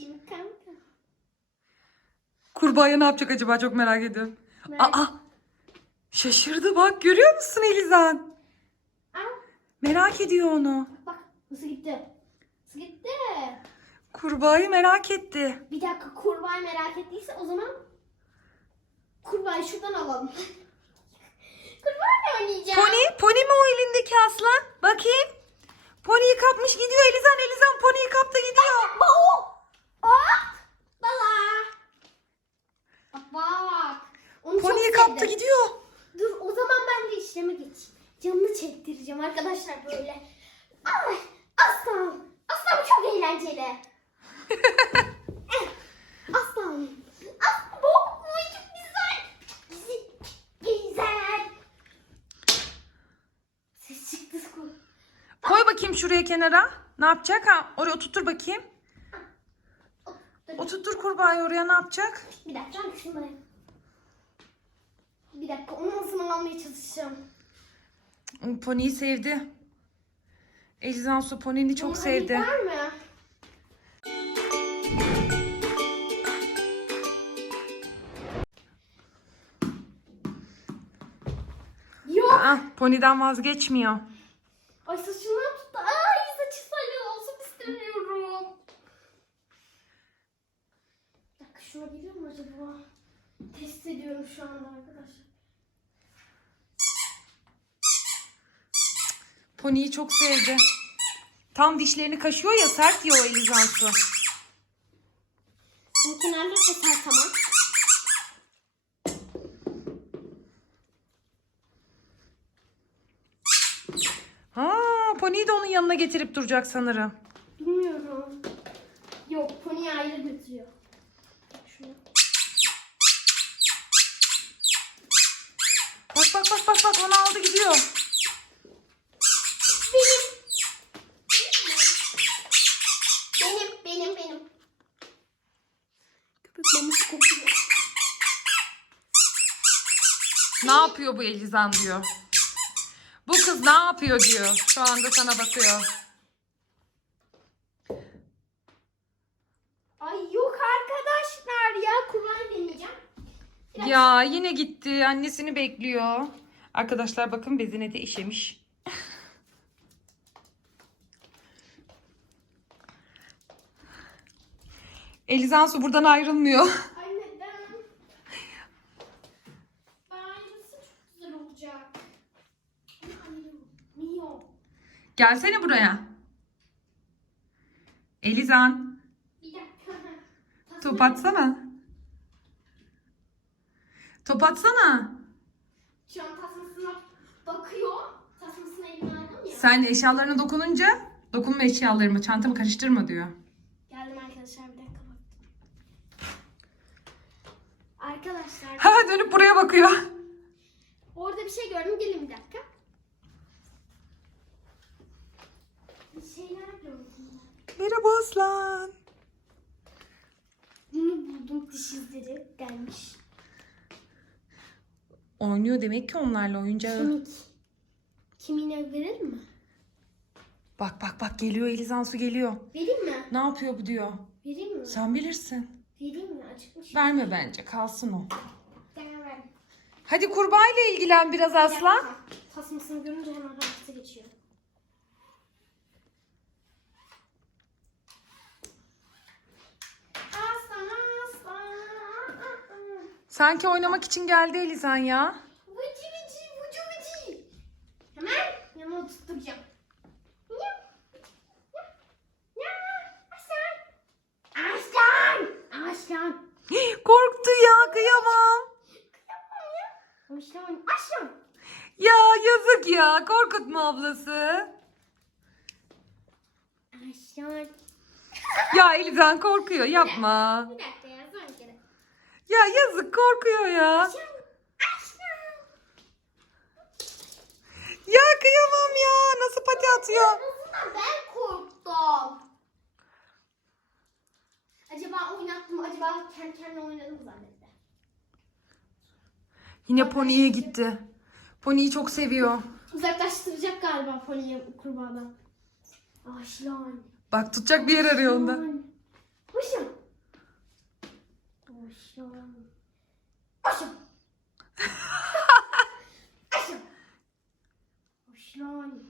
Şimdi kanka. Kurbağaya ne yapacak acaba çok merak ediyorum. Merak- Aa! Şaşırdı bak görüyor musun Elizan? Aa, Merak ediyor onu. bak nasıl gitti. Nasıl gitti. Kurbağayı merak etti. Bir dakika kurbağayı merak ettiyse o zaman kurbağayı şuradan alalım. kurbağayla oynayacağım. Pony, pony mi o elindeki aslan? Bakayım. Pony'yi kapmış gidiyor Elizan. Elizan pony'yi kaptı gidiyor. Bau. Hop. Bala. Bak bak. Onu çok Pony'yi sevdim. kaptı gidiyor. Dur o zaman ben de işleme geçeyim. Canını çektireceğim arkadaşlar böyle. Ay aslan. Aslan bu çok eğlenceli. Eh, aslan. Aslan bu bu çok güzel. Güzel. Güzel. Ses çıktı. Koy bakayım şuraya kenara. Ne yapacak? Ha, oraya oturtur bakayım. Dur, Oturtur kurbağayı oraya ne yapacak? Bir dakika şunu Bir dakika onu nasıl almaya çalışacağım. Pony'yi sevdi. Elizan su Pony'ni çok Bunun sevdi. Var mı? Yok. Aa, Pony'den vazgeçmiyor. Ay saçımdan Şuna geliyor mu acaba? Test ediyorum şu anda arkadaşlar. Pony'yi çok sevdi. Tam dişlerini kaşıyor ya sert ya o Elizan su. Bu kenarlar da sert ama. Ha, Pony'yi de onun yanına getirip duracak sanırım. Bilmiyorum. Yok pony ayrı götürüyor. Şunu. Bak bak onu aldı gidiyor. Benim. Benim, benim, benim. Köpek maması kokuyor. Ne yapıyor bu Elizan diyor. Bu kız ne yapıyor diyor. Şu anda sana bakıyor. Ay yok arkadaşlar ya. Kurban deneyeceğim. Ya yine gitti. Annesini bekliyor. Arkadaşlar bakın bezine de işemiş. Elizan su buradan ayrılmıyor. Ay neden? Ayrısı çok güzel olacak. Niye? Gelsene buraya. Elizan. Bir dakika. Top atsana. Top atsana. Şu an tasmasına bakıyor. Tasmasını eline aldım ya. Sen eşyalarına dokununca dokunma eşyalarımı çantamı karıştırma diyor. Geldim arkadaşlar bir dakika. Arkadaşlar Ha dönüp buraya bakıyor. orada bir şey gördüm. Gelin bir dakika. Bir şeyler gördüm. Merhaba aslan. Bunu buldum diş izleri gelmiş. Oynuyor demek ki onlarla oyuncağı. Kemik. Kimine verelim mi? Bak bak bak geliyor Elizan su geliyor. Vereyim mi? Ne yapıyor bu diyor. Vereyim mi? Sen bilirsin. Vereyim mi? Acıkmış. Verme bence kalsın o. Gel ver. Hadi kurbağayla ilgilen biraz Bir aslan. Tasmasını görünce hemen harekete geçiyor. Aslan aslan. Sanki oynamak için geldi Elizan ya. Vıcı vıcı vıcı vıcı. Hemen yanına tutturacağım. Ya, ya, ya, Aslan. Aslan. Aslan. Korktu ya kıyamam. Kıyamam ya. Aslan. Aslan. Ya yazık ya korkutma ablası. Ya Elizan korkuyor yapma. Bir dakika ya son kere. Ya yazık korkuyor ya. Ya kıyamam ya nasıl pati atıyor. Aslında ben korktum. Acaba oynattım mı? Acaba kendi kendine oynadım mı zannetti? Yine poniye gitti. Poniyi çok seviyor. Uzaklaştıracak galiba Polly kurbağadan. Ay lan. Bak tutacak bir yer arıyor onda. Hoşum. Hoşum. Hoşum. Hoşum. Hoşlan.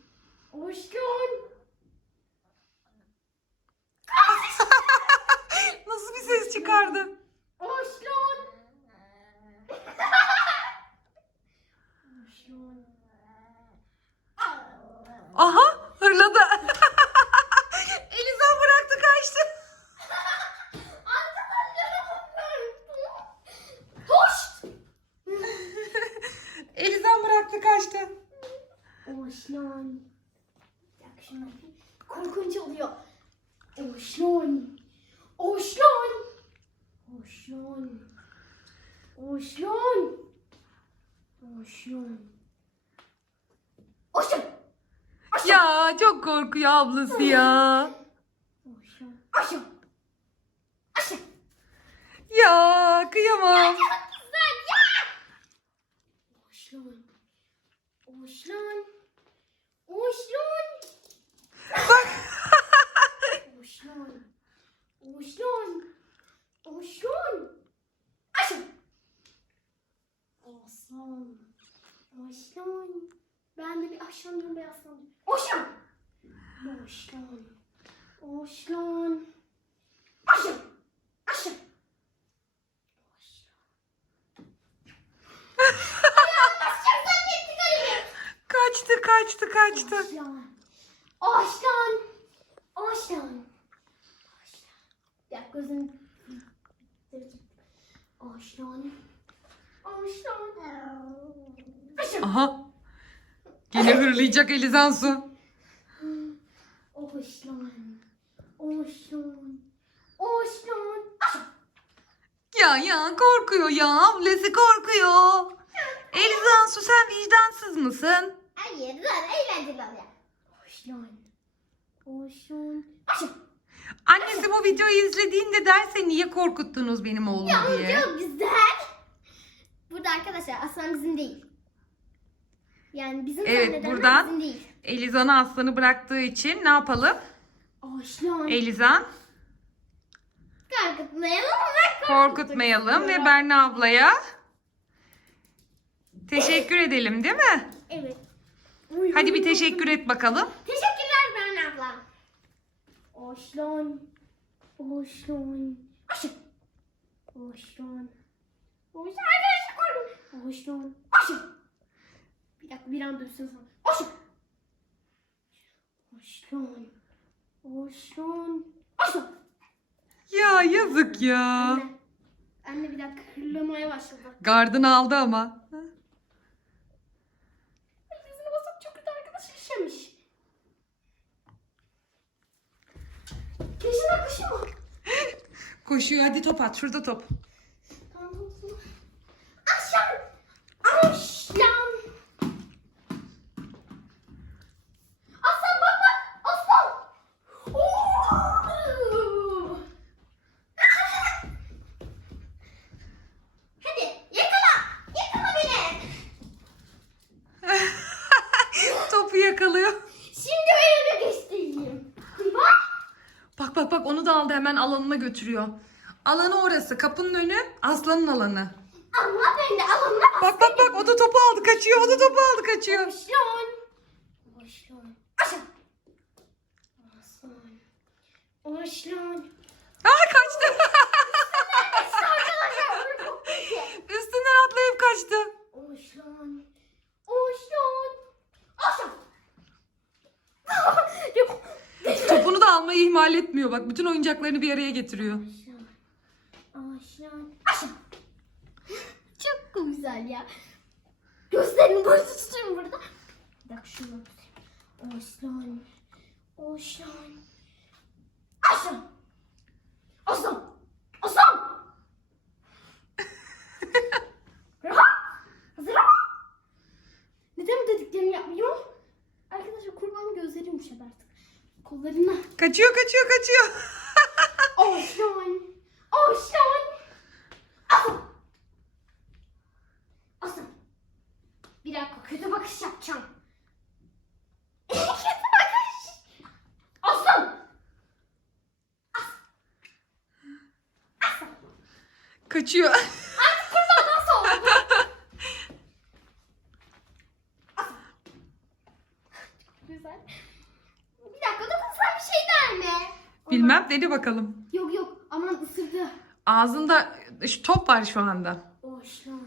Hoşlan. Dakika şunu yapayım. Korkunç oluyor. Oşlan. Oşlan. Oşlan. Oşlan. Oşlan. Oşlan. Ya çok korkuyor ablası ya. Oşlan. Oşlan. Oşlan. Ya kıyamam. Ya. Oşlan. Oşlan. Oşlan. Bak. Oşlan. Oşlan. Oşlan. Aşın. Aslan. Oşlan. Ben de bir aşlanıyorum bir. Oşlan. Oşlan. Oşlan. Aşın. Aşın. Kaçtı kaçtı kaçtı. Bir dakika gözüm. Oşlan. Oşlan. Aşın. Aha. Yine hırlayacak Elizansu. Oşlan. Oşlan. Aşın. Ya ya korkuyor ya ablası korkuyor. Elizansu sen vicdansız mısın? Hayır, zaten eğlenceli oluyor. Oşlan. Aşın. Annesi bu videoyu izlediğinde derse niye korkuttunuz benim oğlumu Ya diye. çok güzel. Burada arkadaşlar aslan bizim değil. Yani bizim Evet, zannedenler buradan- bizim değil. Elizan'ı aslanı bıraktığı için ne yapalım? Aslan. Elizan Korkutmayalım ama korkutmayalım ve Berna ablaya teşekkür edelim değil mi? Evet. Hadi bir teşekkür et bakalım. Teşekkürler ben abla. Aslan. Aslan. Aşın. Aslan. Aslan. Arkadaşlar. Aslan. Aşın. Bir dakika bir an dursun sonra. Aşın. Aslan. Aslan. Aşın. Ya yazık ya. Anne. Anne bir dakika hırlamaya başladı. Gardını aldı ama. Ay, Yüzüne basıp çok kötü işemiş. Peşine koşuyor. Koşuyor hadi top at şurada top. Tamam, tamam, tamam. Aslan. Aslan. Aslan bak bak. Aslan. Oo. Hadi yakala. Yakala beni. Topu yakalıyor. Şimdi önüne geçtireyim. Bak. Bak bak bak onu da aldı hemen alanına götürüyor. Alanı orası. Kapının önü aslanın alanı. Ama ben de alımına bas. Bak bak bak o da topu aldı kaçıyor. O da topu aldı kaçıyor. Aslan. Aslan. Aslan. Aslan. Aslan. Aa kaçtı. Üstünden atlayıp kaçtı. Aslan. Aslan. Yok. Almayı ihmal etmiyor. Bak bütün oyuncaklarını bir araya getiriyor. Çok güzel ya. Gözlerini böyle tutuyorum burada. Dakika şunu. Aslan. Aslan. Aslan. Aslan. Aslan. Ama. Neden bu dediklerimi yapmıyor? Arkadaşlar kurbanın gözleri yumuşadı artık. Kollarına. Kaçıyor kaçıyor kaçıyor. Aslan. Aslan. Aslan. Aslan. Bir dakika kötü bakış yapacağım. kötü bakış. Aslan. Kaçıyor. Artık kurban nasıl oldu? Aslan. Güzel. Bir dakika dokunsam bir şey der mi? Dedi bakalım. Yok yok aman ısırdı. Ağzında şu top var şu anda. Aslan.